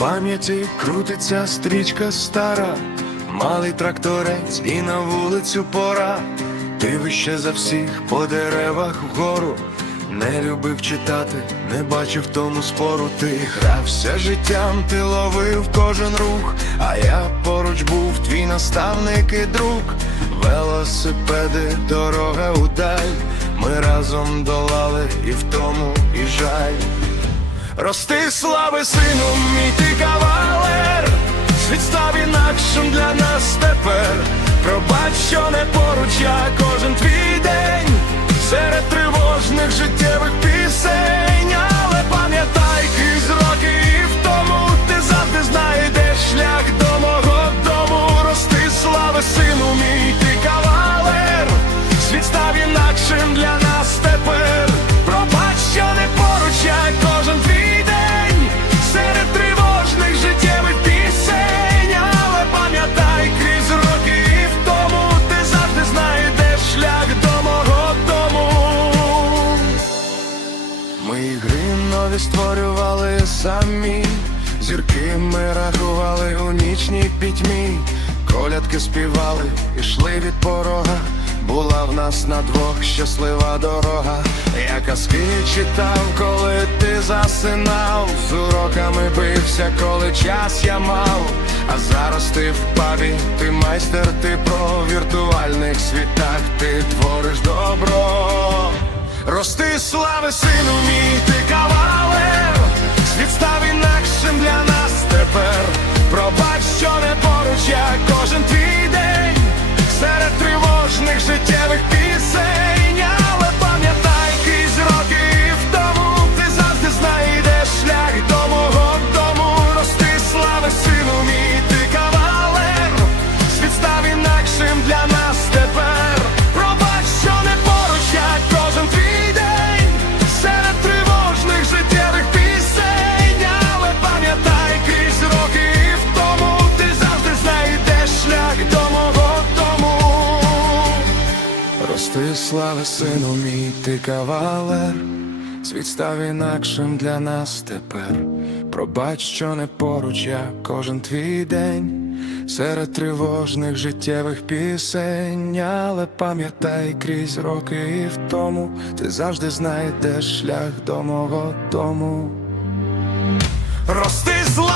Пам'яті крутиться стрічка стара, малий тракторець і на вулицю пора. Ти вище за всіх по деревах вгору. Не любив читати, не бачив тому спору. Ти грався життям, ти ловив кожен рух, а я поруч був твій наставник і друг. Велосипеди, дорога удаль. Ми разом долали і в тому, і жаль. Рости слави сину, мій ти світ став інакшим для нас тепер. Пробач, що не поруч, я кожен твій день серед тривожних життєвих створювали самі, зірки ми рахували у нічній пітьмі, колядки співали, ішли від порога. Була в нас на двох щаслива дорога. Я казки читав, коли ти засинав, з уроками бився, коли час я мав. А зараз ти в пабі, ти майстер, ти про віртуальних світах, ти твориш добро. Рости слави, сину мій, ти кавалер, світ став інакшим для нас тепер. Пробач, що не поруч, я кожен твій день слави, сину мій, ти кавалер, світ став інакшим для нас тепер. Пробач, що не поруч, я кожен твій день. Серед тривожних життєвих пісень, але пам'ятай крізь роки і в тому ти завжди знайдеш шлях до мого дому. Рости слави,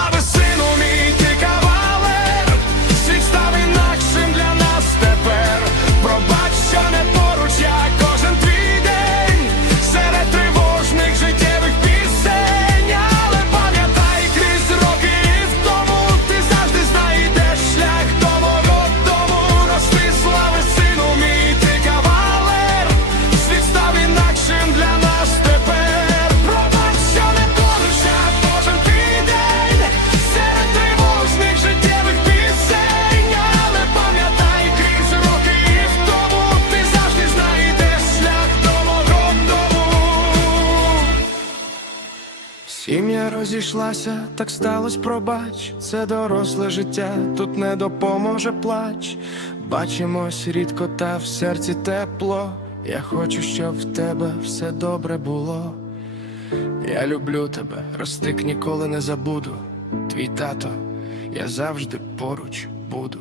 Сім'я розійшлася, так сталося, пробач. Це доросле життя, тут не допоможе плач. Бачимось рідко, та в серці тепло. Я хочу, щоб в тебе все добре було. Я люблю тебе, ростик ніколи не забуду. Твій тато, я завжди поруч буду.